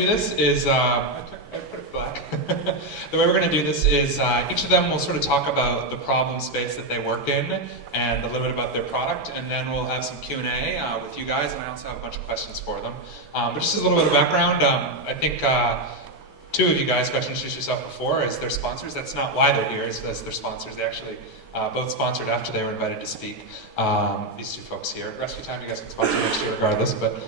do this is, I put it black. The way we're going to do this is each of them will sort of talk about the problem space that they work in and a little bit about their product, and then we'll have some Q&A with you guys, and I also have a bunch of questions for them. But just as a little bit of background, I think two of you guys got to introduce yourself before as their sponsors. That's not why they're here, it's as their sponsors. They actually both sponsored after they were invited to speak. These two folks here. RescueTime, you guys can sponsor next year regardless, but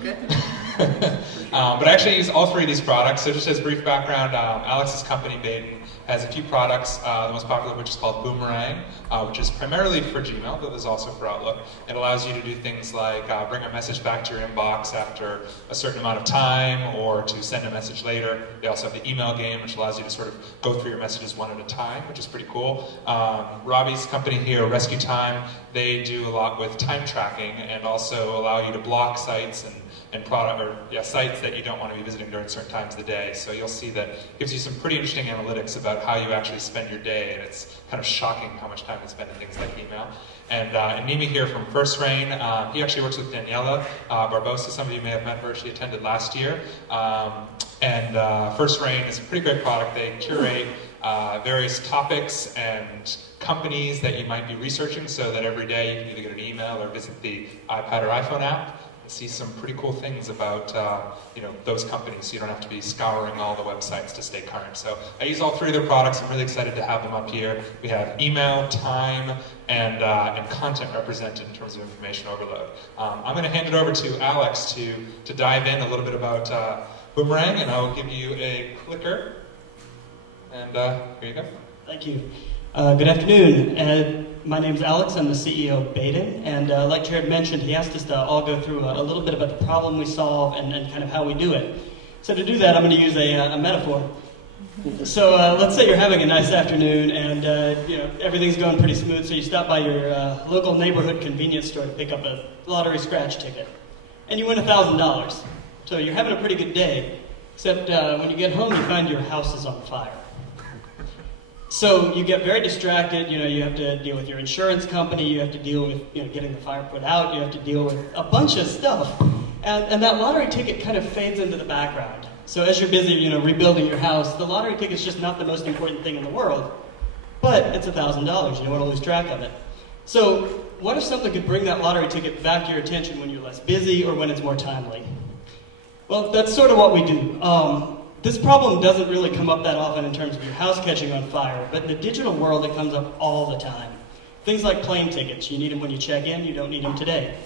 but I actually use all three of these products. So just as brief background, Alex's company, Baydin, has a few products, the most popular of which is called Boomerang, which is primarily for Gmail, but there's also for Outlook. It allows you to do things like bring a message back to your inbox after a certain amount of time, or to send a message later. They also have the email game, which allows you to sort of go through your messages one at a time, which is pretty cool. Robby's company here, RescueTime, they do a lot with time tracking and also allow you to block sites and sites that you don't want to be visiting during certain times of the day. So you'll see that it gives you some pretty interesting analytics about how you actually spend your day, and it's kind of shocking how much time you spend in things like email. And Nima here from FirstRain, he actually works with Daniela Barbosa. Some of you may have met her. She attended last year. FirstRain is a pretty great product. They curate various topics and companies that you might be researching, so that every day you can either get an email or visit the iPad or iPhone app and see some pretty cool things about those companies, so you don't have to be scouring all the websites to stay current. So I use all three of their products. I'm really excited to have them up here. We have email, time, and content represented in terms of information overload. I'm going to hand it over to Alex to dive in a little bit about Boomerang, and I will give you a clicker. And here you go. Thank you. Good afternoon. My name's Alex. I'm the CEO of Baydin. And like Jared mentioned, he asked us to all go through a little bit about the problem we solve and kind of how we do it. So to do that, I'm going to use a metaphor. So let's say you're having a nice afternoon and everything's going pretty smooth. So you stop by your local neighborhood convenience store to pick up a lottery scratch ticket. And you win $1,000. So you're having a pretty good day. Except when you get home, you find your house is on fire. So you get very distracted. You have to deal with your insurance company. You have to deal with getting the fire put out. You have to deal with a bunch of stuff, and that lottery ticket kind of fades into the background. So as you're busy, rebuilding your house, the lottery ticket is just not the most important thing in the world, but it's $1,000. You don't want to lose track of it. So what if something could bring that lottery ticket back to your attention when you're less busy or when it's more timely? Well, that's sort of what we do. This problem doesn't really come up that often in terms of your house catching on fire, but in the digital world it comes up all the time. Things like plane tickets, you need them when you check in, you don't need them today.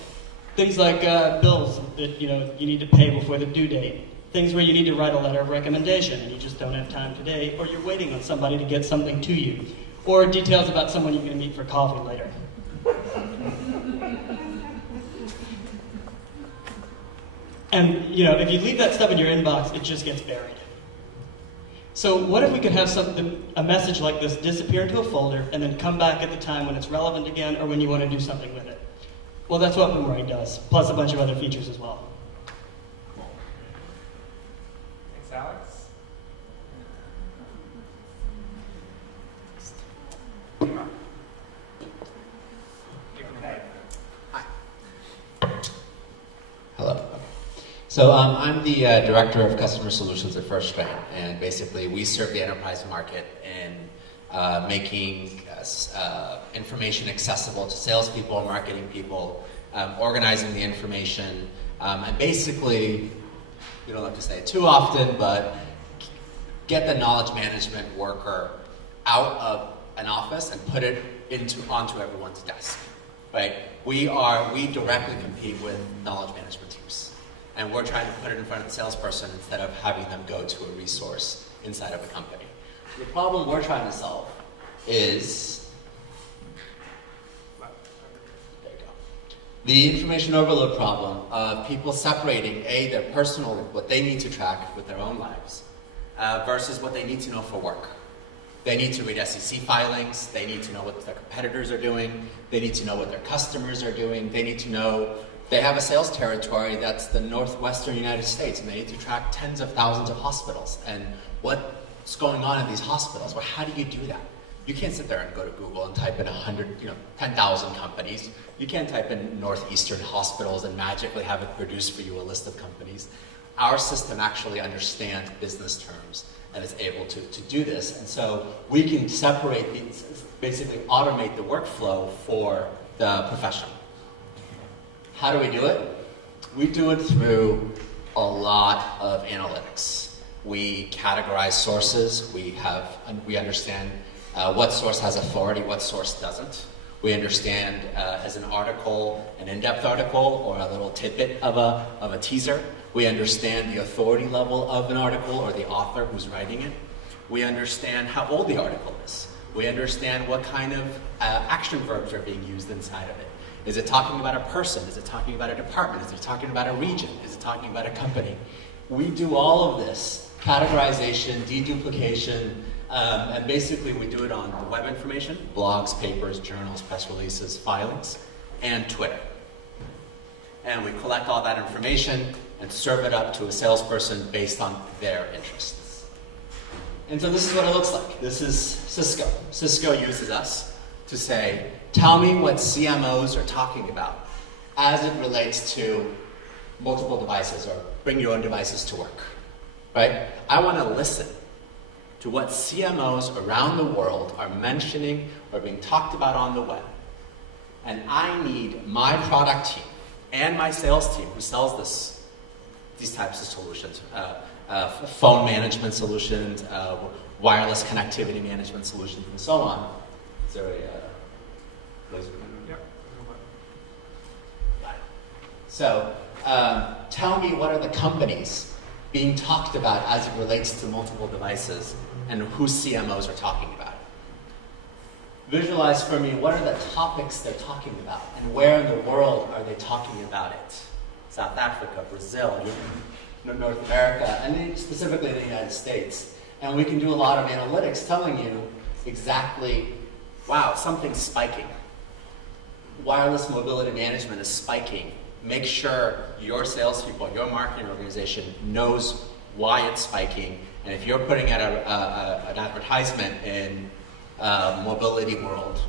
Things like bills that you need to pay before the due date. Things where you need to write a letter of recommendation and you just don't have time today, or you're waiting on somebody to get something to you. Or details about someone you're going to meet for coffee later. And if you leave that stuff in your inbox, it just gets buried. So what if we could have a message like this disappear into a folder and then come back at the time when it's relevant again or when you want to do something with it? Well, that's what Boomerang does, plus a bunch of other features as well. Thanks, Alex. Hi. Hello. So I'm the Director of Customer Solutions at FirstRain, and basically we serve the enterprise market in making information accessible to salespeople, marketing people, organizing the information, and basically, we don't like to say it too often, but get the knowledge management worker out of an office and put it onto everyone's desk. Right? We directly compete with knowledge management teams. And we're trying to put it in front of the salesperson instead of having them go to a resource inside of a company. The problem we're trying to solve is, there you go, the information overload problem of people separating their personal, what they need to track with their own lives, versus what they need to know for work. They need to read SEC filings, they need to know what their competitors are doing, they need to know what their customers are doing, they need to know. They have a sales territory that's the northwestern United States, and they need to track tens of thousands of hospitals and what's going on in these hospitals. Well, how do you do that? You can't sit there and go to Google and type in 10,000 companies. You can't type in northeastern hospitals and magically have it produce for you a list of companies. our system actually understands business terms and is able to do this. And so we can separate these, basically automate the workflow for the professional. How do we do it? We do it through a lot of analytics. We categorize sources. We understand what source has authority, what source doesn't. We understand as an article, an in-depth article, or a little tidbit of a teaser. We understand the authority level of an article or the author who's writing it. We understand how old the article is. We understand what kind of action verbs are being used inside of it. Is it talking about a person? Is it talking about a department? Is it talking about a region? Is it talking about a company? We do all of this, categorization, deduplication, and basically we do it on the web information, blogs, papers, journals, press releases, filings, and Twitter. And we collect all that information and serve it up to a salesperson based on their interests. And so this is what it looks like. This is Cisco. Cisco uses us to say, tell me what CMOs are talking about as it relates to multiple devices or bring your own devices to work, right? I want to listen to what CMOs around the world are mentioning or being talked about on the web. And I need my product team and my sales team who sells these types of solutions, phone management solutions, wireless connectivity management solutions, and so on. Is there a laser? Yep. So tell me, what are the companies being talked about as it relates to multiple devices and who CMOs are talking about it? Visualize for me, what are the topics they're talking about and where in the world are they talking about it? South Africa, Brazil, North America, and specifically in the United States. And we can do a lot of analytics telling you exactly, wow, something's spiking. Wireless mobility management is spiking. Make sure your salespeople, your marketing organization knows why it's spiking. And if you're putting out an advertisement in mobility world,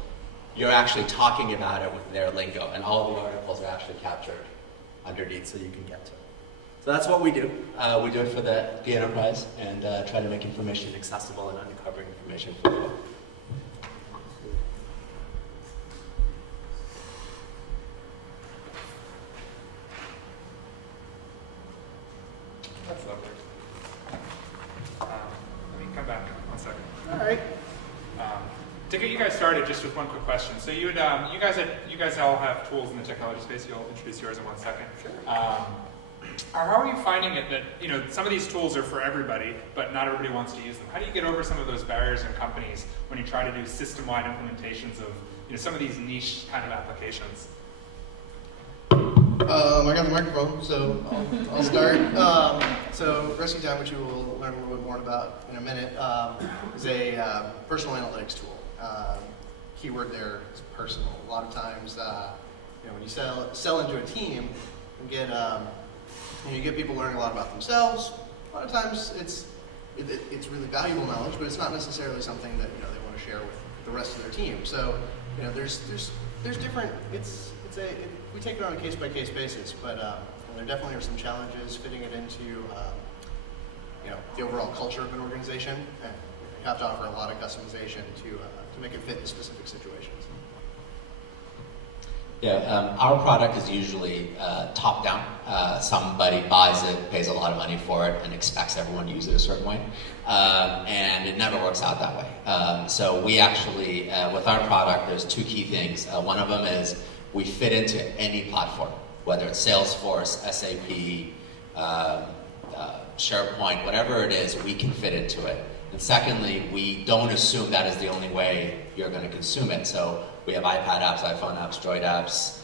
you're actually talking about it with their lingo. And all the articles are actually captured underneath so you can get to it. So that's what we do. We do it for the enterprise and try to make information accessible and uncovering information for them. That's lovely. Let me come back 1 second. All right. To get you guys started, just with one quick question. So you guys all have tools in the technology space. You'll introduce yours in 1 second. Sure. How are you finding it that some of these tools are for everybody, but not everybody wants to use them? How do you get over some of those barriers in companies when you try to do system-wide implementations of some of these niche kind of applications? I got the microphone, so I'll start. So RescueTime, which you will learn a little bit more about in a minute, is a personal analytics tool. Keyword there is personal. A lot of times, when you sell into a team, you get people learning a lot about themselves. A lot of times, it's really valuable knowledge, but it's not necessarily something that they want to share with the rest of their team. So there's different. We take it on a case-by-case basis, but there definitely are some challenges fitting it into the overall culture of an organization. And you have to offer a lot of customization to make it fit the specific situations. Yeah, our product is usually top-down. Somebody buys it, pays a lot of money for it, and expects everyone to use it a certain way. And it never works out that way. So we actually, with our product, there's two key things. One of them is we fit into any platform, whether it's Salesforce, SAP, SharePoint, whatever it is, we can fit into it. And secondly, we don't assume that is the only way you're going to consume it. So we have iPad apps, iPhone apps, Droid apps,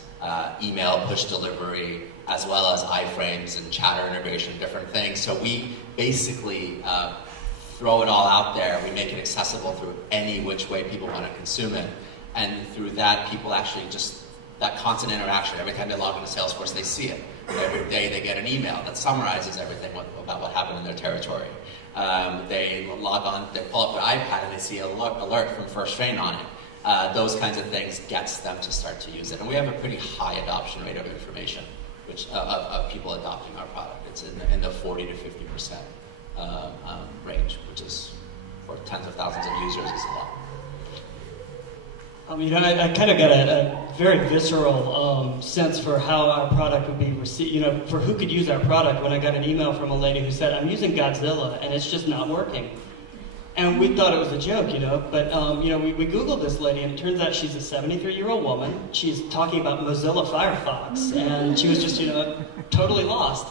email, push delivery, as well as iframes and chatter integration, different things. So we basically throw it all out there. We make it accessible through any which way people want to consume it. And through that, people actually just, that constant interaction, every time they log into Salesforce, they see it. Every day they get an email that summarizes everything about what happened in their territory. They log on, they pull up their iPad and they see an alert from FirstRain on it. Those kinds of things gets them to start to use it. And we have a pretty high adoption rate of information which of people adopting our product. It's in the 40 to 50% range, which is for tens of thousands of users is a lot. I kind of got a very visceral sense for how our product would be received, for who could use our product when I got an email from a lady who said, I'm using Godzilla and it's just not working. And we thought it was a joke, but we Googled this lady and it turns out she's a 73-year-old woman. She's talking about Mozilla Firefox and she was just, totally lost.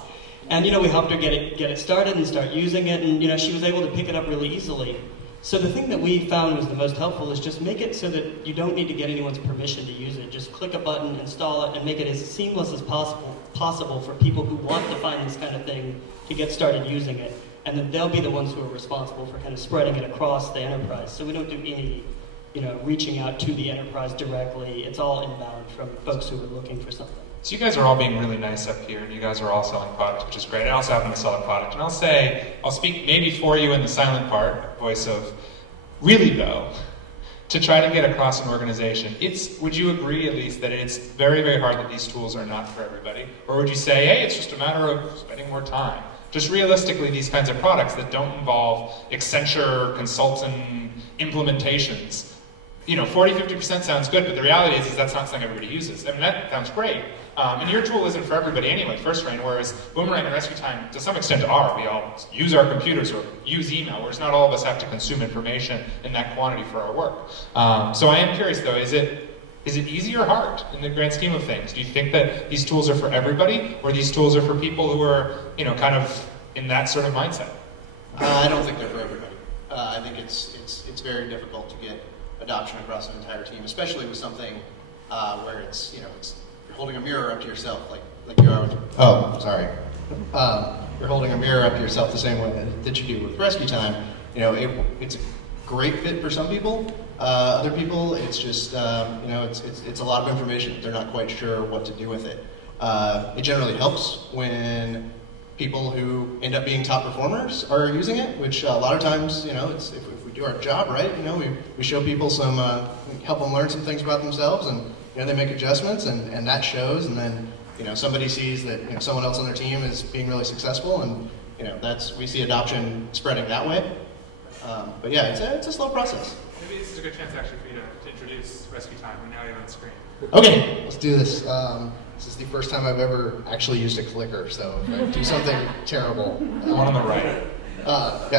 And, we helped her get it started and start using it, and, she was able to pick it up really easily. So the thing that we found was the most helpful is just make it so that you don't need to get anyone's permission to use it. Just click a button, install it, and make it as seamless as possible for people who want to find this kind of thing to get started using it. And then they'll be the ones who are responsible for kind of spreading it across the enterprise. So we don't do any, reaching out to the enterprise directly. It's all inbound from folks who are looking for something. So you guys are all being really nice up here, and you guys are all selling products, which is great. I also happen to sell a product, and I'll speak maybe for you in the silent part, voice of, really though, to try to get across an organization, would you agree at least that it's very, very hard that these tools are not for everybody? Or would you say, hey, it's just a matter of spending more time? Just realistically, these kinds of products that don't involve Accenture consultant implementations, 40, 50% sounds good, but the reality is that's not something everybody uses. I mean, that sounds great. And your tool isn't for everybody anyway, FirstRain, whereas Boomerang and RescueTime, to some extent, are. We all use our computers or use email, whereas not all of us have to consume information in that quantity for our work. So I am curious, though, is it easy or hard in the grand scheme of things? Do you think that these tools are for everybody, or these tools are for people who are, kind of in that sort of mindset? I don't think they're for everybody. I think it's very difficult to get adoption across an entire team, especially with something where it's you're holding a mirror up to yourself, like you are with. You're holding a mirror up to yourself the same way that you do with RescueTime. It's a great fit for some people. Other people, it's just it's a lot of information. They're not quite sure what to do with it. It generally helps when people who end up being top performers are using it, which a lot of times, it's, if we do our job right, we show people some, help them learn some things about themselves, and they make adjustments, and that shows, and then somebody sees that someone else on their team is being really successful, and we see adoption spreading that way. But yeah, it's a slow process. Maybe this is a good chance actually for you to introduce RescueTime. We now have it on the screen. Okay, let's do this. This is the first time I've ever actually used a clicker, so if I do something terrible. The one on the right.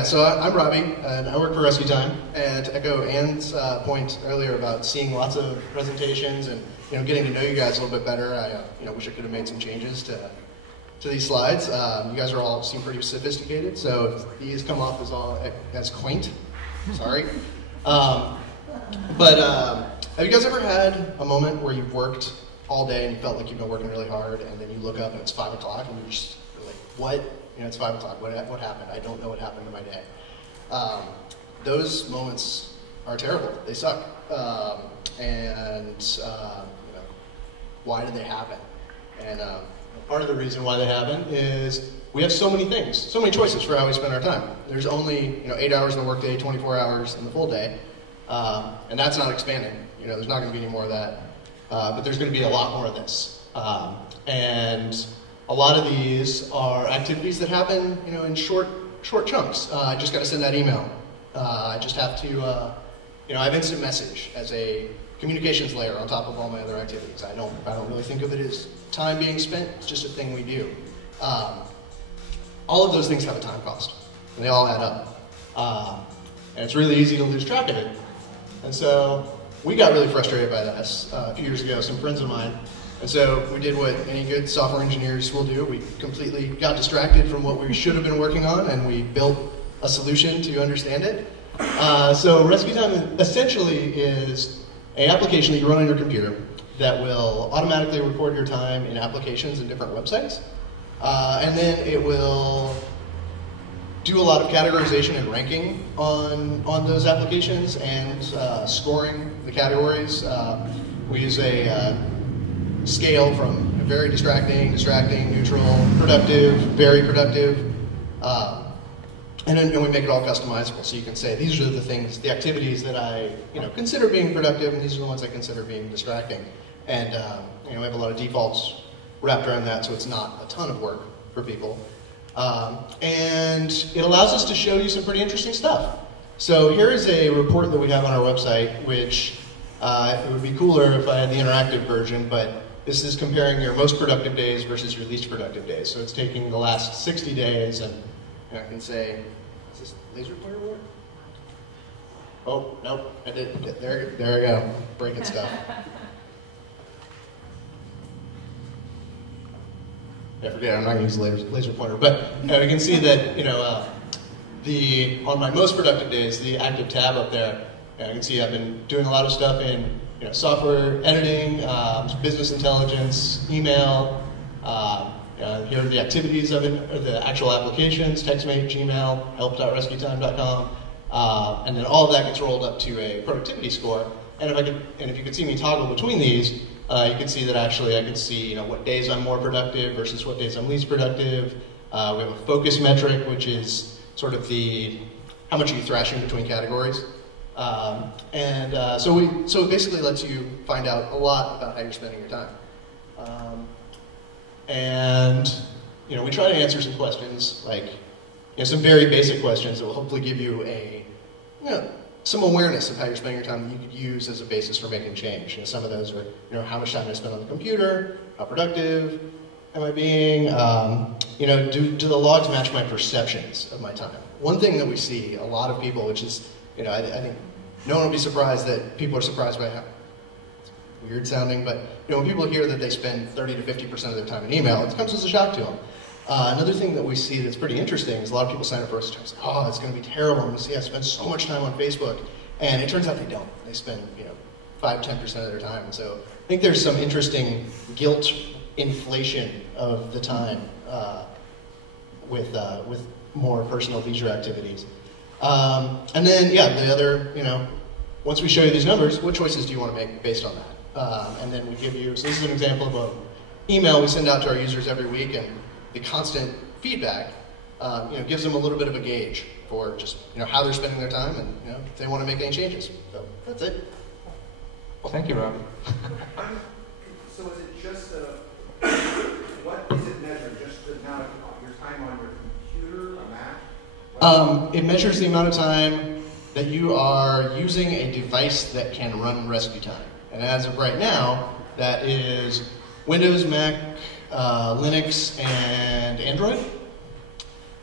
So I'm Robby, and I work for RescueTime. And to echo Ann's point earlier about seeing lots of presentations and getting to know you guys a little bit better, I wish I could have made some changes to these slides. You guys all seem pretty sophisticated, so if these come off as quaint, sorry. But have you guys ever had a moment where you've worked all day and you felt like you've been working really hard, and then you look up and it's 5 o'clock and you're just like, what? It's 5 o'clock. What happened? I don't know what happened to my day. Those moments are terrible. They suck. Why do they happen? And part of the reason why they happen is we have so many things, so many choices for how we spend our time. There's only 8 hours in the workday, 24 hours in the full day, and that's not expanding. There's not going to be any more of that. But there's going to be a lot more of this. And a lot of these are activities that happen, in short chunks. I just got to send that email. I just have to, I have instant message as a communications layer on top of all my other activities. I don't really think of it as time being spent. It's just a thing we do. All of those things have a time cost, and they all add up. And it's really easy to lose track of it. And so we got really frustrated by this a few years ago, some friends of mine. And so we did what any good software engineers will do. We completely got distracted from what we should have been working on, and we built a solution to understand it. So RescueTime essentially is an application that you run on your computer that will automatically record your time in applications and different websites. And then it will do a lot of categorization and ranking on those applications and scoring the categories. We use a scale from very distracting, neutral, productive, very productive, and we make it all customizable. So you can say these are the things, the activities that I consider being productive, and these are the ones I consider being distracting. And we have a lot of defaults wrapped around that, so it's not a ton of work for people. And it allows us to show you some pretty interesting stuff. So here is a report that we have on our website, which it would be cooler if I had the interactive version, but this is comparing your most productive days versus your least productive days. So it's taking the last 60 days, and I can say, is this laser pointer work? Oh, nope, I did. There I go, breaking stuff. I forget, I'm not going to use the laser pointer, but you can see that on my most productive days, the active tab up there, you can see I've been doing a lot of stuff in software editing, business intelligence, email. Here are the activities of it, or the actual applications: TextMate, Gmail, help.rescuetime.com, and then all of that gets rolled up to a productivity score. And if you could see me toggle between these, you can see that actually I can see what days I'm more productive versus what days I'm least productive. We have a focus metric, which is sort of how much are you thrashing between categories. So it basically lets you find out a lot about how you're spending your time. We try to answer some questions, like some very basic questions that will hopefully give you some awareness of how you're spending your time that you could use as a basis for making change. Some of those are, how much time I spend on the computer, how productive am I being, do the logs match my perceptions of my time? One thing that we see a lot of people, which is, I think no one will be surprised that people are surprised by how, it's weird sounding, but when people hear that they spend 30 to 50% of their time in email, it comes as a shock to them. Another thing that we see that's pretty interesting is a lot of people sign up for FirstRain and say, oh, it's going to be terrible. I'm going to see I spend so much time on Facebook. And it turns out they don't. They spend 5-10% of their time. And so I think there's some interesting guilt inflation of the time with more personal leisure activities. And then, the other, once we show you these numbers, what choices do you want to make based on that? And then we give you, so this is an example of an email we send out to our users every week, and the constant feedback gives them a little bit of a gauge for just how they're spending their time and if they want to make any changes. So that's it. Well, thank you, Rob. So is it just what is it measured? Just the amount of your time on your computer, a Mac? It measures the amount of time that you are using a device that can run RescueTime. And as of right now, that is Windows, Mac, Linux, and Android.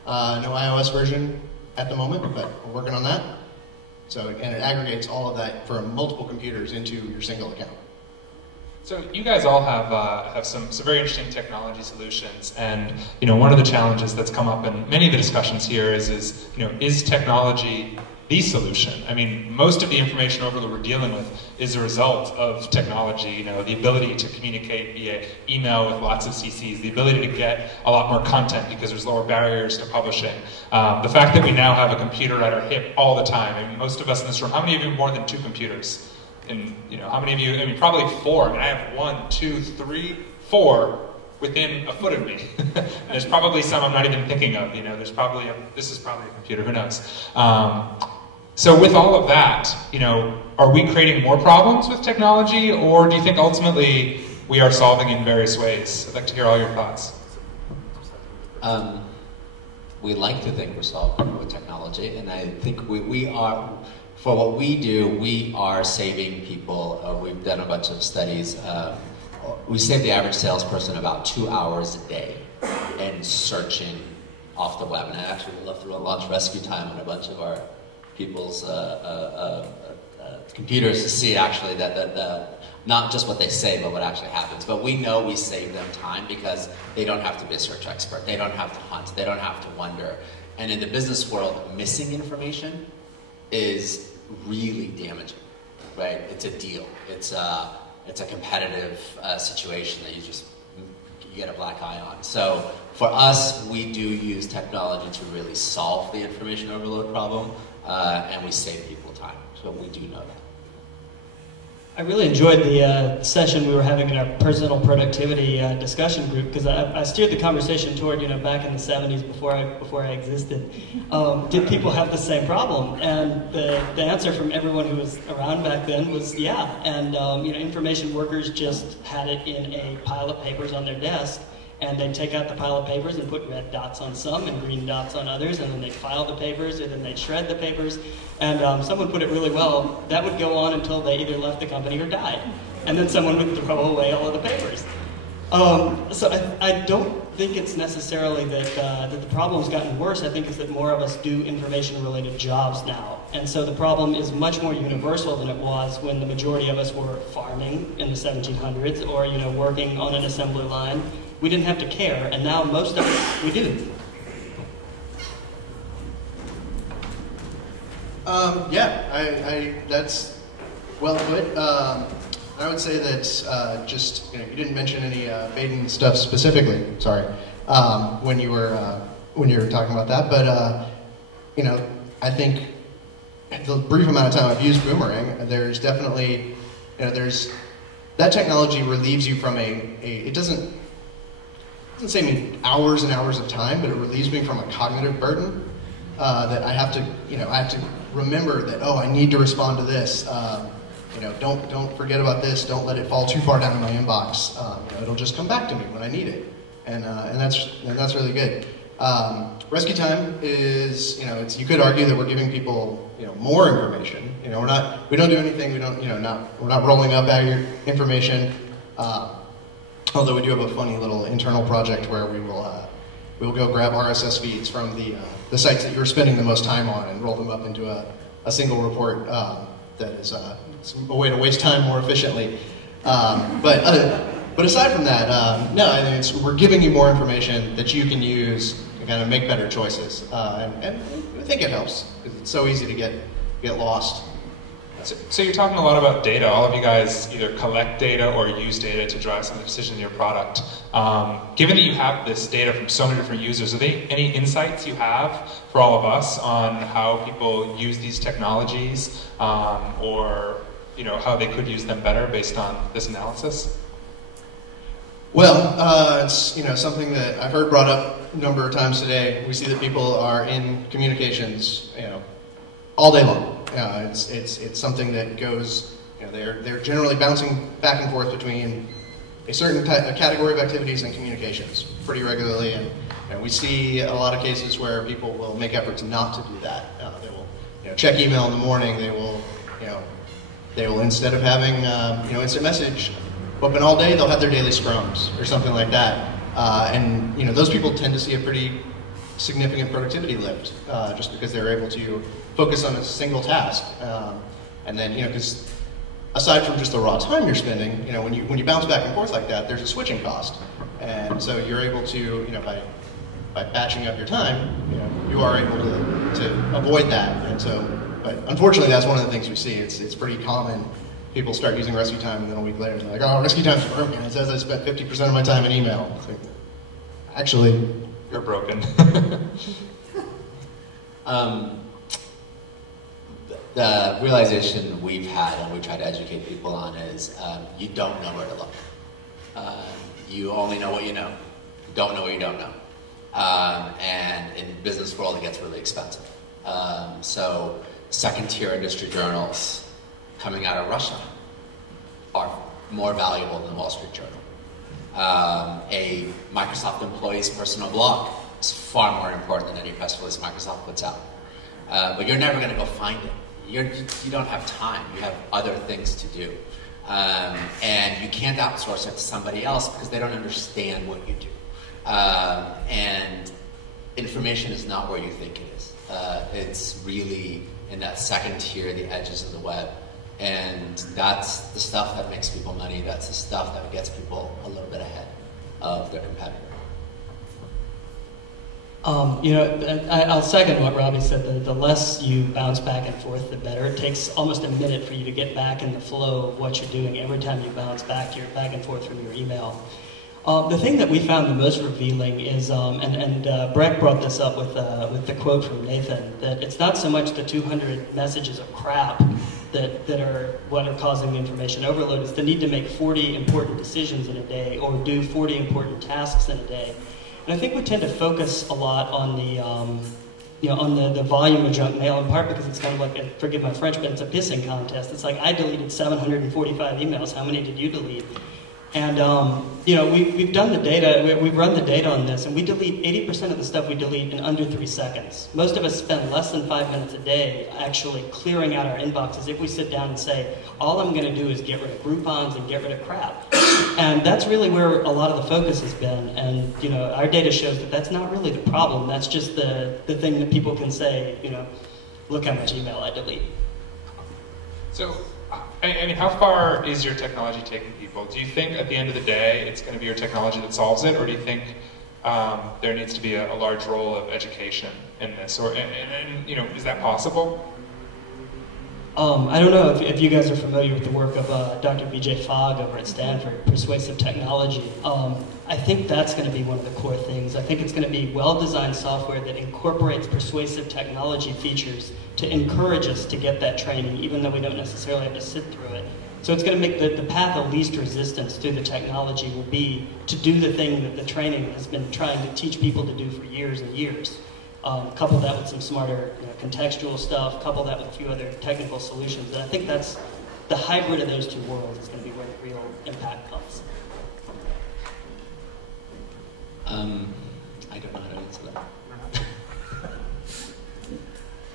No iOS version at the moment, but we're working on that. So, and it aggregates all of that from multiple computers into your single account. So you guys all have some very interesting technology solutions, and one of the challenges that's come up in many of the discussions here is technology the solution? I mean, most of the information overload we're dealing with is a result of technology. The ability to communicate via email with lots of CCs, the ability to get a lot more content because there's lower barriers to publishing. The fact that we now have a computer at our hip all the time. I mean, most of us in this room, how many of you have more than 2 computers? And how many of you? I mean, probably 4. I mean, I have 1, 2, 3, 4 within a foot of me. There's probably some I'm not even thinking of. There's probably this is probably a computer. Who knows? So with all of that, are we creating more problems with technology, or do you think ultimately we are solving in various ways? I'd like to hear all your thoughts. We like to think we're solving with technology, and I think we are. For what we do, we are saving people. We've done a bunch of studies. We save the average salesperson about 2 hours a day in searching off the web. And I actually would love to launch RescueTime on a bunch of our people's computers to see actually that not just what they say, but what actually happens. But we know we save them time because they don't have to be a search expert. They don't have to hunt. They don't have to wonder. And in the business world, missing information is really damaging, right? It's a deal. It's a competitive situation that you get a black eye on. So for us, we do use technology to really solve the information overload problem, and we save people time. So we do know that. I really enjoyed the session we were having in our personal productivity discussion group, because I steered the conversation toward, back in the 70s before I existed. Did people have the same problem? And the answer from everyone who was around back then was yeah. And information workers just had it in a pile of papers on their desk, and they'd take out the pile of papers and put red dots on some and green dots on others, and then they'd file the papers, and then they'd shred the papers. And someone put it really well, that would go on until they either left the company or died. And then someone would throw away all of the papers. So I don't think it's necessarily that the problem's gotten worse. I think it's that more of us do information-related jobs now. And so the problem is much more universal than it was when the majority of us were farming in the 1700s or working on an assembly line. We didn't have to care, and now most of us, we do. That's well put. I would say that just you didn't mention any Baydin stuff specifically. Sorry, when you were talking about that, but I think the brief amount of time I've used Boomerang, there's definitely there's that technology relieves you from it doesn't save me hours and hours of time, but it relieves me from a cognitive burden that I have to remember that, oh, I need to respond to this. Don't forget about this. Don't let it fall too far down in my inbox. It'll just come back to me when I need it, and that's really good. RescueTime is you could argue that we're giving people more information. We don't do anything. We're not rolling up out your information. Although we do have a funny little internal project where we'll go grab RSS feeds from the sites that you're spending the most time on and roll them up into a single report that is it's a way to waste time more efficiently. But aside from that, no, I mean, we're giving you more information that you can use to kind of make better choices, and I think it helps because it's so easy to get lost. So you're talking a lot about data. All of you guys either collect data or use data to drive some of the decisions in your product. Given that you have this data from so many different users, are there any insights you have for all of us on how people use these technologies, or how they could use them better based on this analysis? Well, it's something that I've heard brought up a number of times today. We see that people are in communications, all day long. It's something that goes, they're generally bouncing back and forth between a certain category of activities and communications pretty regularly, and we see a lot of cases where people will make efforts not to do that. They will, check email in the morning. They will instead of having, instant message open all day, they'll have their daily scrums or something like that, and those people tend to see a pretty significant productivity lift just because they're able to focus on a single task, and then because aside from just the raw time you're spending, when you bounce back and forth like that, there's a switching cost, and so you're able to by batching up your time, you are able to avoid that, and so. But unfortunately, that's one of the things we see. It's pretty common. People start using RescueTime, and then a week later, they're like, "Oh, RescueTime's broken. It says I spent 50% of my time in email." It's like, actually, you're broken. The realization we've had and we try to educate people on is you don't know where to look. You only know what you know. You don't know what you don't know. And in business world, it gets really expensive. So second-tier industry journals coming out of Russia are more valuable than the Wall Street Journal. A Microsoft employee's personal blog is far more important than any press release Microsoft puts out. But you're never going to go find it. You don't have time. You have other things to do. And you can't outsource it to somebody else because they don't understand what you do. And information is not where you think it is. It's really in that second tier, the edges of the web. And that's the stuff that makes people money. That's the stuff that gets people a little bit ahead of their competitor. I'll second what Robby said. The less you bounce back and forth, the better. It takes almost a minute for you to get back in the flow of what you're doing every time you bounce back and forth from your email. The thing that we found the most revealing is, and Breck brought this up with the quote from Nathan, that it's not so much the 200 messages of crap that are what are causing the information overload. Is the need to make 40 important decisions in a day or do 40 important tasks in a day. And I think we tend to focus a lot on the on the volume of junk mail, in part because it's kind of like, forgive my French, but it's a pissing contest. It's like, I deleted 745 emails. How many did you delete? And we've done the data, we've run the data on this, and we delete 80% of the stuff we delete in under 3 seconds. Most of us spend less than 5 minutes a day actually clearing out our inboxes if we sit down and say, all I'm going to do is get rid of Groupons and get rid of crap. And that's really where a lot of the focus has been. And our data shows that that's not really the problem. That's just the thing that people can say, look how much email I delete. So, I mean, how far is your technology taking people? Do you think at the end of the day it's going to be your technology that solves it, or do you think there needs to be a large role of education in this? Or, and is that possible? I don't know if you guys are familiar with the work of Dr. B.J. Fogg over at Stanford, Persuasive Technology. I think that's going to be one of the core things. I think it's going to be well-designed software that incorporates persuasive technology features to encourage us to get that training, even though we don't necessarily have to sit through it. So it's going to make the path of least resistance through the technology will be to do the thing that the training has been trying to teach people to do for years and years. Couple that with some smarter contextual stuff, couple that with a few other technical solutions. And I think that's the hybrid of those two worlds is going to be where the real impact comes. I don't know how to answer that.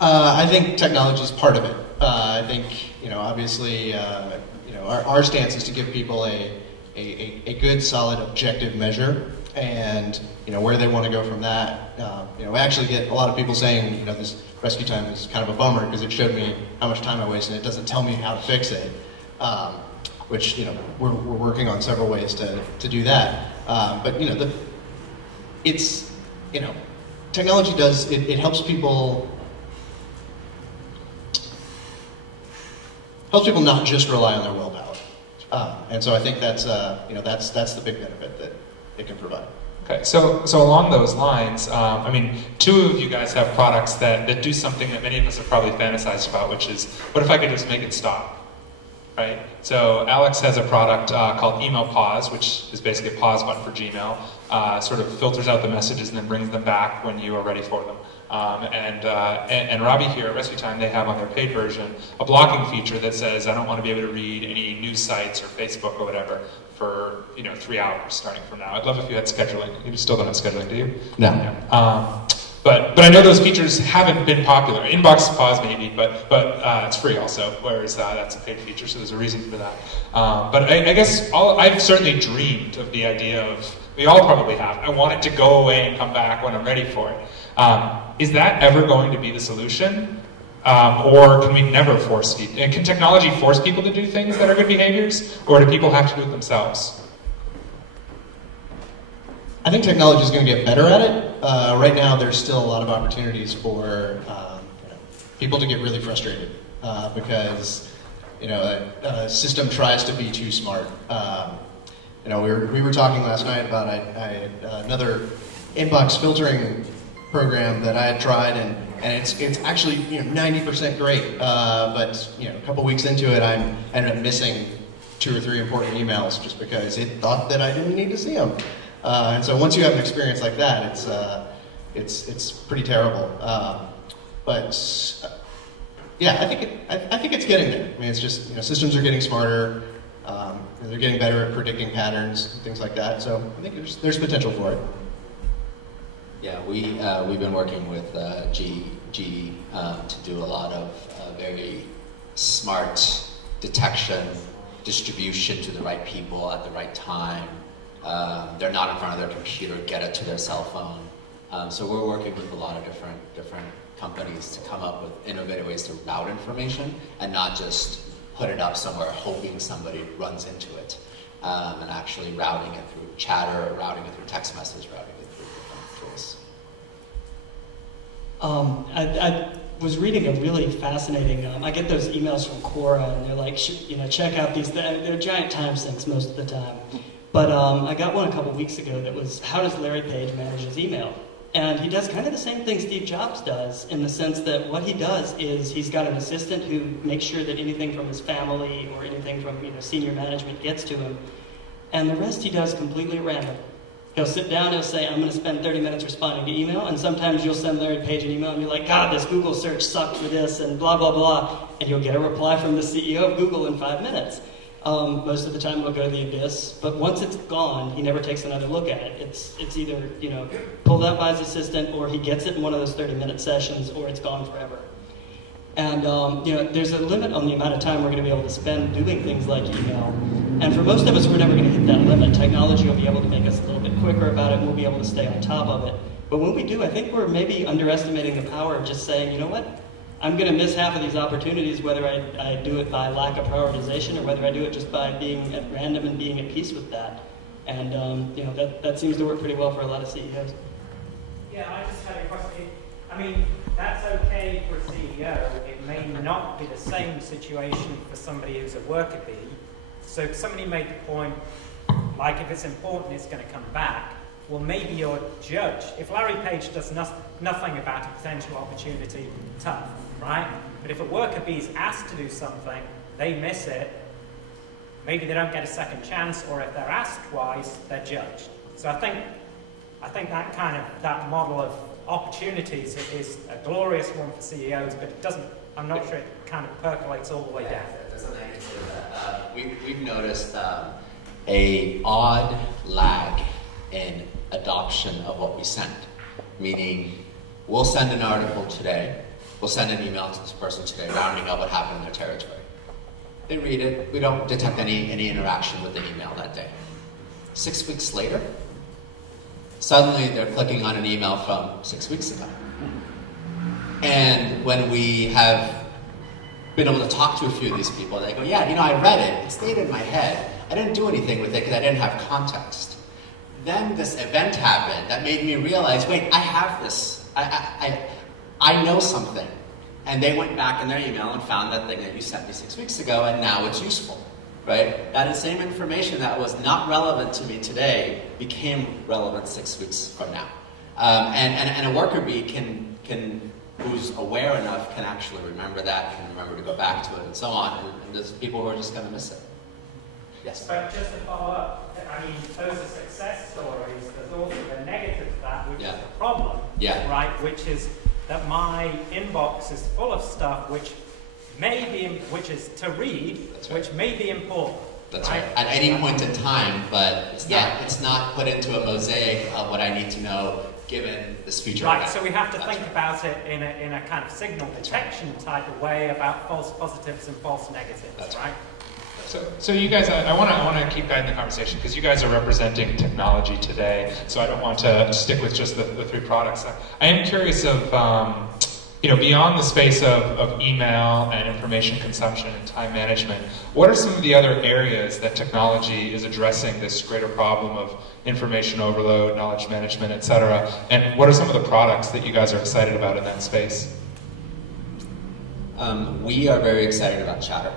I think technology is part of it. I think, obviously, our stance is to give people a good, solid, objective measure, and where they want to go from that. We actually get a lot of people saying, this RescueTime is kind of a bummer because it showed me how much time I wasted. It doesn't tell me how to fix it, which we're working on several ways to do that. But it's technology does it helps people. Helps people not just rely on their willpower, and so I think that's that's the big benefit that it can provide. Okay, so along those lines, two of you guys have products that do something that many of us have probably fantasized about, which is, what if I could just make it stop, right? So Alex has a product called Email Pause, which is basically a pause button for Gmail, sort of filters out the messages and then brings them back when you are ready for them. And Robby here at RescueTime, they have on their paid version a blocking feature that says, I don't want to be able to read any news sites or Facebook or whatever for 3 hours starting from now. I'd love if you had scheduling. You still don't have scheduling, do you? No. Yeah. But I know those features haven't been popular. Inbox Pause maybe, but it's free also, whereas that's a paid feature, so there's a reason for that. But I guess I've certainly dreamed of the idea of, we all probably have, I want it to go away and come back when I'm ready for it. Is that ever going to be the solution? Or can we never force people? Can technology force people to do things that are good behaviors? Or do people have to do it themselves? I think technology is going to get better at it. Right now, there's still a lot of opportunities for people to get really frustrated because a system tries to be too smart. We were talking last night about I had another inbox filtering program that I had tried, and it's actually 90% great. But a couple weeks into it, I ended up missing 2 or 3 important emails just because it thought that I didn't need to see them. And so once you have an experience like that, it's pretty terrible. But yeah, I think it's getting there. I mean, it's just systems are getting smarter. They're getting better at predicting patterns and things like that. So I think there's potential for it. Yeah, we've been working with GE to do a lot of very smart detection, distribution to the right people at the right time. They're not in front of their computer, get it to their cell phone. So we're working with a lot of different companies to come up with innovative ways to route information and not just put it up somewhere hoping somebody runs into it, and actually routing it through chatter, routing it through text message, routing it through different tools. I was reading a really fascinating, I get those emails from Quora, and they're like, check out these, they're giant time sinks most of the time. But I got one a couple weeks ago that was, how does Larry Page manage his email? And he does kind of the same thing Steve Jobs does, in the sense that what he does is he's got an assistant who makes sure that anything from his family or anything from senior management gets to him. And the rest he does completely random. He'll sit down, he'll say, I'm going to spend 30 minutes responding to email, and sometimes you'll send Larry Page an email and you're like, God, this Google search sucked for this, and blah, blah, blah. And you'll get a reply from the CEO of Google in 5 minutes. Most of the time it'll go to the abyss, but once it's gone, he never takes another look at it. It's either pulled out by his assistant, or he gets it in one of those 30-minute sessions, or it's gone forever. And there's a limit on the amount of time we're going to be able to spend doing things like email. And for most of us, we're never going to hit that limit. Technology will be able to make us a little bit quicker about it, and we'll be able to stay on top of it. But when we do, I think we're maybe underestimating the power of just saying, you know what? I'm going to miss half of these opportunities, whether I do it by lack of prioritization or whether I do it just by being at random and being at peace with that. And that seems to work pretty well for a lot of CEOs. Yeah, I just had a question. I mean, that's okay for a CEO. It may not be the same situation for somebody who's a worker bee. So if somebody made the point, like if it's important, it's going to come back. Well, maybe you're judged. If Larry Page does nothing about a potential opportunity, tough, right? But if a worker bee is asked to do something, they miss it, maybe they don't get a second chance, or if they're asked twice, they're judged. So I think that model of opportunities is a glorious one for CEOs, but it doesn't, I'm not sure it kind of percolates all the way down. There's something I can say to that. We've noticed a odd lag in adoption of what we send. Meaning, we'll send an article today, we'll send an email to this person today, rounding up what happened in their territory. They read it, we don't detect any interaction with the email that day. 6 weeks later, suddenly they're clicking on an email from 6 weeks ago. And when we have been able to talk to a few of these people, they go, yeah, I read it, it stayed in my head. I didn't do anything with it because I didn't have context. Then this event happened that made me realize, wait, I have this. I know something. And they went back in their email and found that thing that you sent me 6 weeks ago, and now it's useful, right? That same information that was not relevant to me today became relevant 6 weeks from now. And a worker bee who's aware enough can actually remember that, can remember to go back to it, and so on. And there's people who are just going to miss it. Yes? But just to follow up, I mean, those are success stories. There's also the negative of that, which is the problem, right? Which is that my inbox is full of stuff which is to read, which may be important. That's right. At any point in time, but it's not put into a mosaic of what I need to know given this feature. Right. So we have to think about it in a kind of signal detection type of way about false positives and false negatives. That's right. So you guys, I want to keep guiding the conversation because you guys are representing technology today. So I don't want to stick with just the three products. I am curious of, beyond the space of email and information consumption and time management, what are some of the other areas that technology is addressing this greater problem of information overload, knowledge management, et cetera? And what are some of the products that you guys are excited about in that space? We are very excited about Chatter.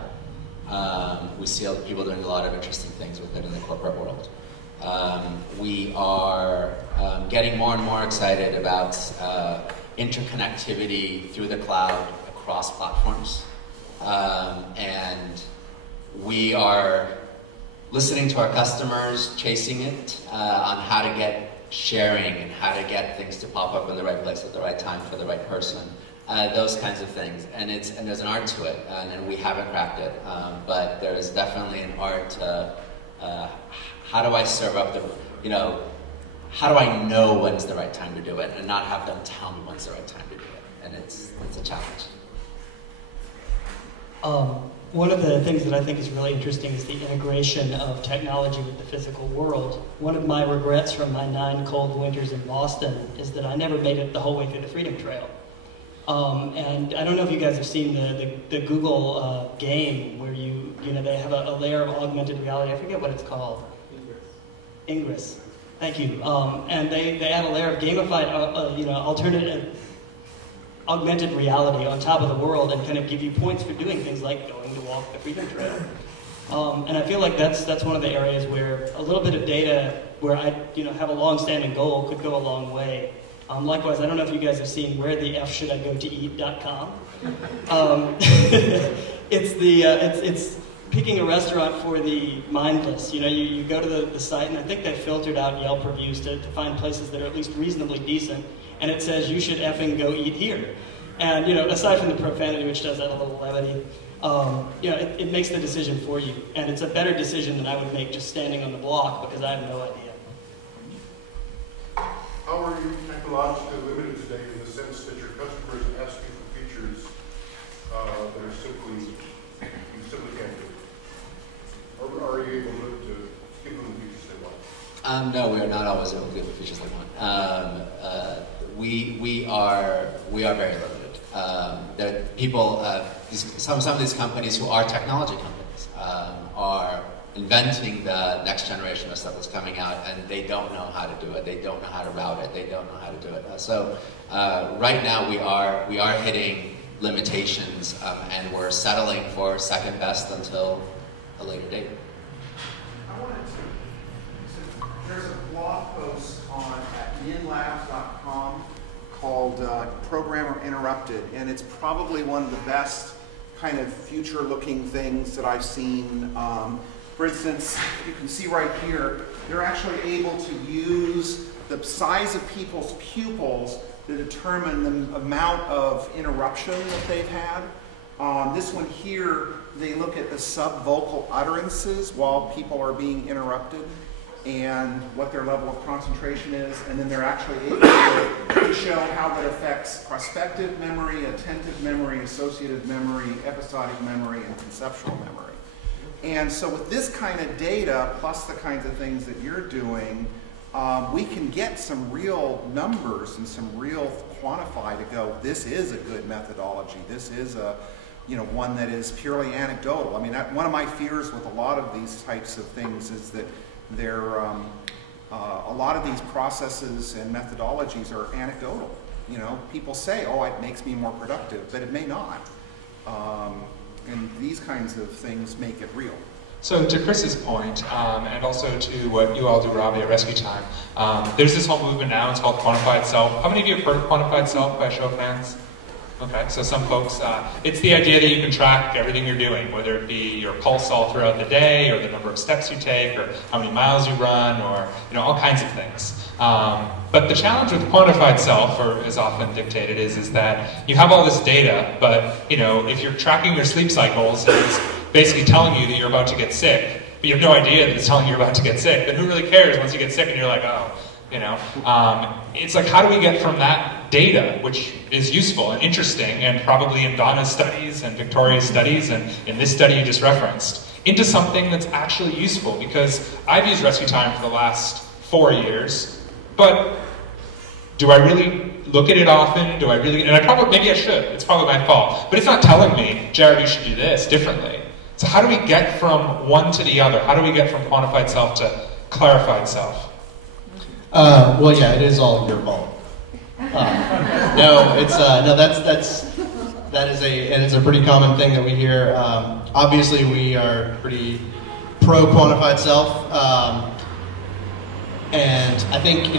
We see people doing a lot of interesting things with it in the corporate world. We are getting more and more excited about interconnectivity through the cloud across platforms. And we are listening to our customers, chasing it on how to get sharing and how to get things to pop up in the right place at the right time for the right person. Those kinds of things, and there's an art to it, and we haven't cracked it, but there is definitely an art to how do I serve up how do I know when's the right time to do it, and not have them tell me when's the right time to do it, and it's a challenge. One of the things that I think is really interesting is the integration of technology with the physical world. One of my regrets from my 9 cold winters in Boston is that I never made it the whole way through the Freedom Trail. And I don't know if you guys have seen the Google game where they have a layer of augmented reality. I forget what it's called. Ingress. Thank you. And they add a layer of gamified, alternative augmented reality on top of the world and kind of give you points for doing things like going to walk the Freedom Trail. And I feel like that's one of the areas where a little bit of data where I have a long-standing goal could go a long way. Likewise, I don't know if you guys have seen wherethefshouldIgotoeat.com. It's picking a restaurant for the mindless. You know, you go to the site, and I think they filtered out Yelp reviews to find places that are at least reasonably decent, and it says you should effing go eat here. And, you know, aside from the profanity, which does add a little levity, you know, it makes the decision for you. And it's a better decision than I would make just standing on the block, because I have no idea. How are you technologically limited today in the sense that your customers ask you for features that are simply, you simply can't do? Or are you able to give them the features they want? No, we are not always able to give the features they want. We are very limited. Some of these companies who are technology companies are inventing the next generation of stuff that's coming out, and they don't know how to do it. They don't know how to route it. They don't know how to do it. So right now we are hitting limitations, and we're settling for second best until a later date. I wanted to. There's a blog post at minlabs.com called Programmer Interrupted, and it's probably one of the best kind of future-looking things that I've seen. For instance, you can see right here, they're actually able to use the size of people's pupils to determine the amount of interruption that they've had. This one here, they look at the subvocal utterances while people are being interrupted and what their level of concentration is, and then they're actually able to show how that affects prospective memory, attentive memory, associative memory, episodic memory, and conceptual memory. And so with this kind of data, plus the kinds of things that you're doing, we can get some real numbers and some real quantify to go, this is a good methodology. This is a, you know, one that is purely anecdotal. I mean, one of my fears with a lot of these types of things is that they're, a lot of these processes and methodologies are anecdotal. You know, people say, oh, it makes me more productive, but it may not. And these kinds of things make it real. So to Chris's point, and also to what you all do, Robby, at RescueTime, there's this whole movement now, it's called Quantified Self. How many of you have heard of Quantified Self by show of hands? Okay, so some folks, it's the idea that you can track everything you're doing, whether it be your pulse all throughout the day, or the number of steps you take, or how many miles you run, or all kinds of things. But the challenge with quantified self, or as often dictated, is that you have all this data, but if you're tracking your sleep cycles, and it's basically telling you that you're about to get sick, but you have no idea that it's telling you you're about to get sick, then who really cares once you get sick and you're like, oh, it's like, how do we get from that data, which is useful and interesting, and probably in Donna's studies and Victoria's studies, and in this study you just referenced, into something that's actually useful? Because I've used RescueTime for the last 4 years, but do I really look at it often? Do I really? And maybe I should. It's probably my fault. But it's not telling me, Jared, you should do this differently. So how do we get from one to the other? How do we get from quantified self to clarified self? Well, yeah, it is all your fault. It's a pretty common thing that we hear. Obviously, we are pretty pro quantified self, and I think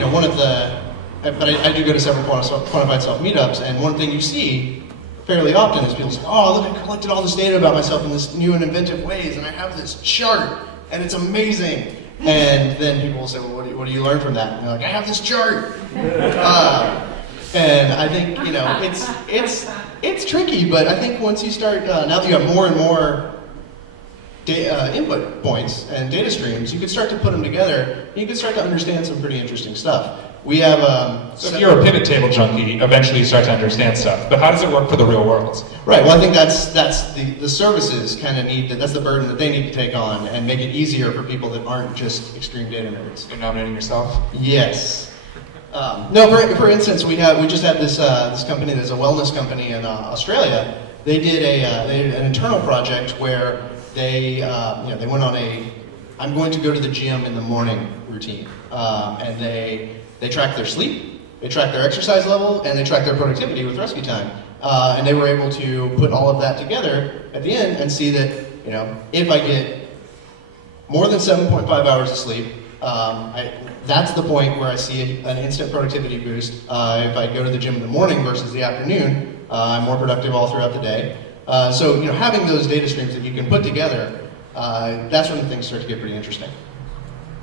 but I do go to several quantified self meetups, and one thing you see fairly often is people say, "Oh, look, I collected all this data about myself in this new and inventive ways, and I have this chart, and it's amazing." And then people will say, "Well, what do you learn from that?" And they're like, "I have this chart." And I think it's tricky, but I think once you start, now that you have more and more input points and data streams, you can start to put them together, and you can start to understand some pretty interesting stuff. We have so if you're a pivot table junkie, eventually you start to understand stuff. But how does it work for the real world? Right. Well, I think that's the services kind of that's the burden that they need to take on and make it easier for people that aren't just extreme data nerds. You're nominating yourself? Yes. No. For instance, we just had this company that's a wellness company in Australia. They did an internal project where they went on I'm going to go to the gym in the morning routine, and they tracked their sleep, they tracked their exercise level, and they tracked their productivity with RescueTime. And they were able to put all of that together at the end and see that, if I get more than 7.5 hours of sleep, that's the point where I see an instant productivity boost. If I go to the gym in the morning versus the afternoon, I'm more productive all throughout the day. So having those data streams that you can put together, that's when things start to get pretty interesting.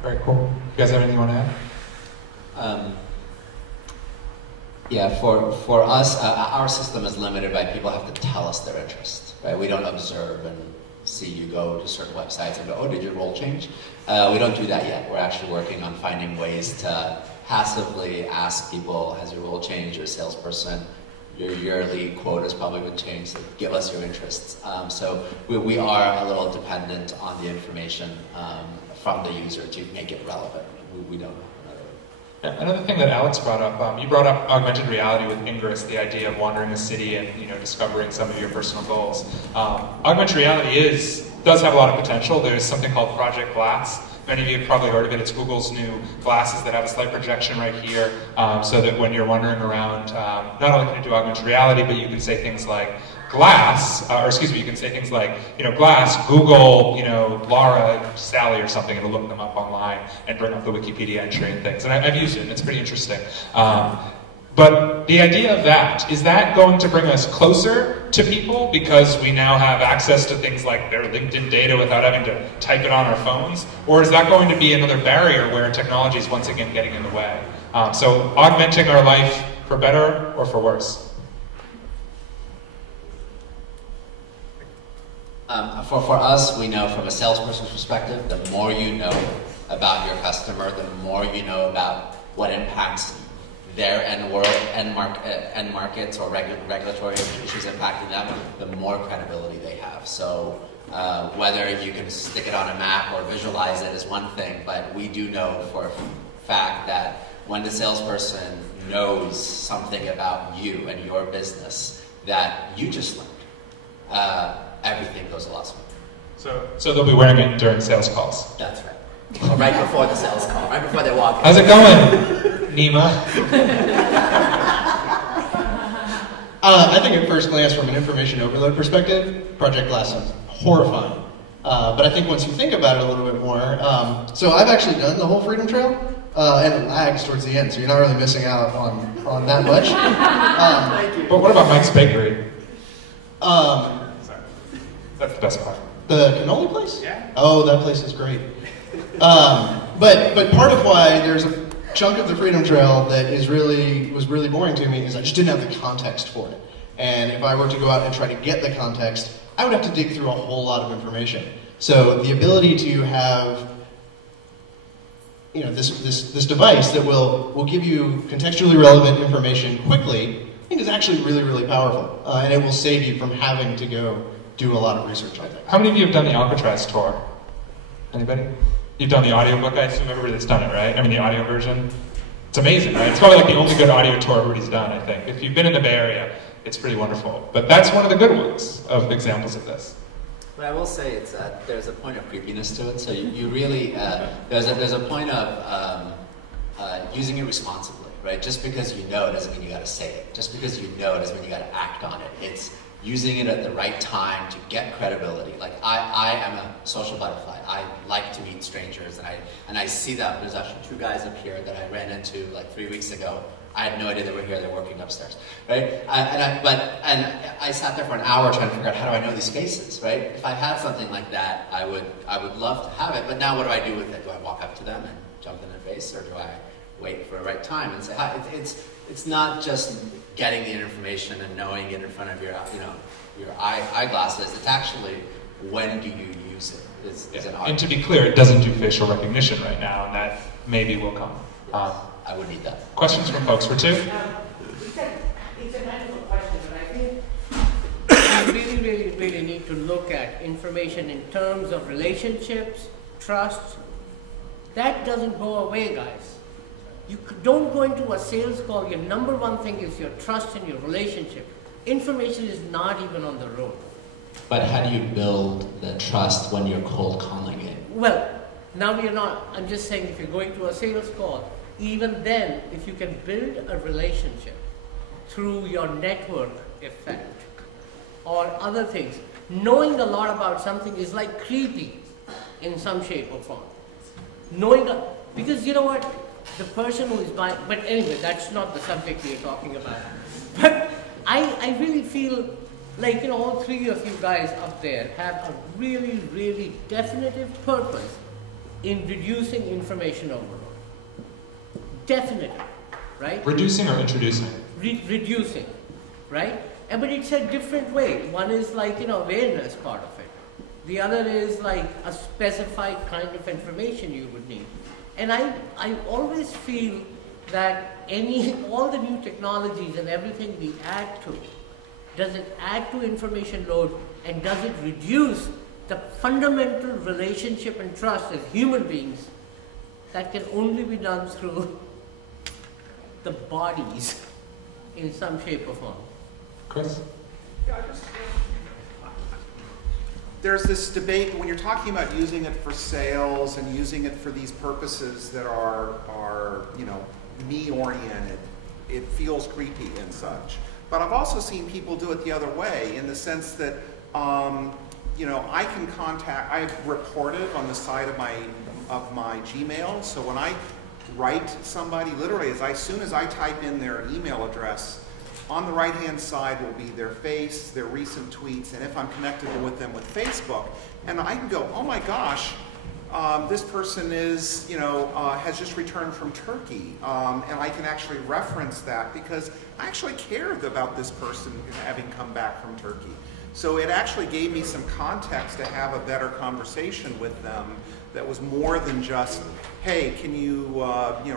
Very cool. You guys have anything you want to add? Yeah, for us, our system is limited by people have to tell us their interest, right? We don't observe and see you go to certain websites and go, oh, did your role change? We don't do that yet. We're actually working on finding ways to passively ask people, has your role changed, your salesperson, your yearly quota's probably been changed, so give us your interests. So we are a little dependent on the information from the user to make it relevant. We don't. Yeah, another thing that Alex brought up, you brought up augmented reality with Ingress, the idea of wandering a city and discovering some of your personal goals. Augmented reality does have a lot of potential. There's something called Project Glass. Many of you have probably heard of it. It's Google's new glasses that have a slight projection right here, so that when you're wandering around, not only can you do augmented reality, but you can say things like Glass, you can say things like, Glass, Google, Laura, Sally or something, it'll look them up online and bring up the Wikipedia entry and things. And I've used it, and it's pretty interesting. But the idea of that, is that going to bring us closer to people because we now have access to things like their LinkedIn data without having to type it on our phones? Or is that going to be another barrier where technology is once again getting in the way? So augmenting our life for better or for worse? For us, we know from a salesperson's perspective, the more you know about your customer, the more you know about what impacts their end markets or regulatory issues impacting them, the more credibility they have. So whether you can stick it on a map or visualize it is one thing, but we do know for a fact that when the salesperson knows something about you and your business that you just learned, everything goes a lot smoother. So they'll be wearing it during sales calls? That's right. Or right before the sales call, right before they walk in. How's it going, Nima? I think at first glance, from an information overload perspective, Project Glass sounds horrifying. But I think once you think about it a little bit more, so I've actually done the whole Freedom Trail, and it lags towards the end, so you're not really missing out on that much. But what about Mike's Bakery? Sorry. That's the best part. The cannoli place? Yeah. Oh, that place is great. But part of why there's a chunk of the Freedom Trail that was really boring to me is I just didn't have the context for it. And if I were to go out and try to get the context, I would have to dig through a whole lot of information. So the ability to have this device that will give you contextually relevant information quickly, I think is actually really, really powerful. And it will save you from having to go do a lot of research on things. How many of you have done the Alcatraz tour? Anybody? You've done the audiobook, I assume everybody that's done it, right? I mean, the audio version. It's amazing, right? It's probably like the only good audio tour everybody's done, I think. If you've been in the Bay Area, it's pretty wonderful. But that's one of the good ones of examples of this. But I will say it's there's a point of creepiness to it. So you really there's a point of using it responsibly, right? Just because you know doesn't mean you got to say it. Just because you know doesn't mean you got to act on it. It's using it at the right time to get credibility. Like I am a social butterfly. I like to meet strangers, and I see that. There's actually 2 guys up here that I ran into like 3 weeks ago. I had no idea they were here. They're working upstairs, right? And I sat there for an hour trying to figure out how do I know these faces, right? If I had something like that, I would love to have it. But now what do I do with it? Do I walk up to them and jump in their face, or do I wait for the right time and say hi? It's not just getting the information and knowing it in front of your eyeglasses. It's actually when do you use it is an art. And to be clear, it doesn't do facial recognition right now, and that maybe will come. I would need that. Questions from folks for 2? It's a kind of a question, but I think we really need to look at information in terms of relationships, trust. That doesn't go away, guys. You don't go into a sales call, your number one thing is your trust and your relationship. Information is not even on the road. But how do you build the trust when you're cold calling it? Well, now we are not. I'm just saying if you're going to a sales call, even then, if you can build a relationship through your network effect or other things, knowing a lot about something is like creepy in some shape or form. Because you know what? The person who is buying, but anyway, that's not the subject we are talking about. But I really feel like, all three of you guys up there have a really, really definitive purpose in reducing information overload. Definitely, right? Reducing or introducing? Reducing, right? But it's a different way. One is like, awareness part of it. The other is like a specified kind of information you would need. And I always feel that all the new technologies and everything we add to, does it add to information load, and does it reduce the fundamental relationship and trust as human beings that can only be done through the bodies in some shape or form? Chris? Yeah, there's this debate when you're talking about using it for sales and using it for these purposes that are me-oriented. It feels creepy and such. But I've also seen people do it the other way, in the sense that I report it on the side of my Gmail. So when I write somebody, literally as soon as I type in their email address, on the right-hand side will be their face, their recent tweets, and if I'm connected with them with Facebook, and I can go, oh my gosh, this person is, has just returned from Turkey, and I can actually reference that because I actually cared about this person having come back from Turkey. So it actually gave me some context to have a better conversation with them that was more than just, hey, can you,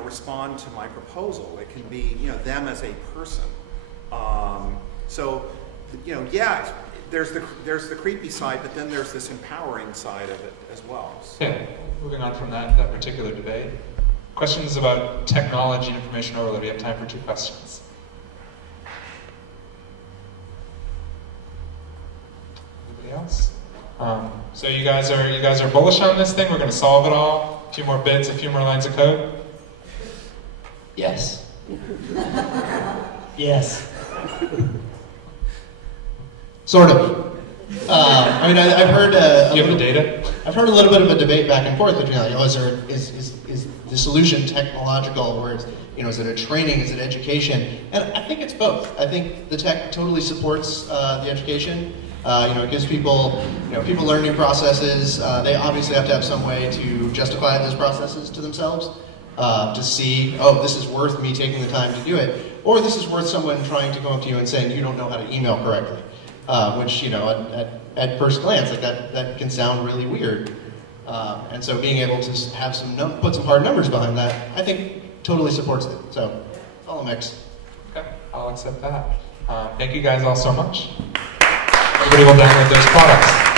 respond to my proposal? It can be, them as a person. Yeah, there's the creepy side, but then there's this empowering side of it as well. So. Yeah, moving on from that particular debate. Questions about technology and information overload. We have time for 2 questions. Anybody else? So you guys are bullish on this thing? We're going to solve it all? A few more bits, a few more lines of code? Yes. Yes. Sort of. I've heard. You have the data? I've heard a little bit of a debate back and forth between is the solution technological, or is it a training, is it education? And I think it's both. I think the tech totally supports the education. It gives people learn new processes. They obviously have to have some way to justify those processes to themselves. To see, oh, this is worth me taking the time to do it, or this is worth someone trying to go up to you and saying you don't know how to email correctly, which at first glance, like that can sound really weird, and so being able to have put some hard numbers behind that, I think totally supports it. So it's all a mix. Okay, I'll accept that. Thank you guys all so much. Everybody will download those products.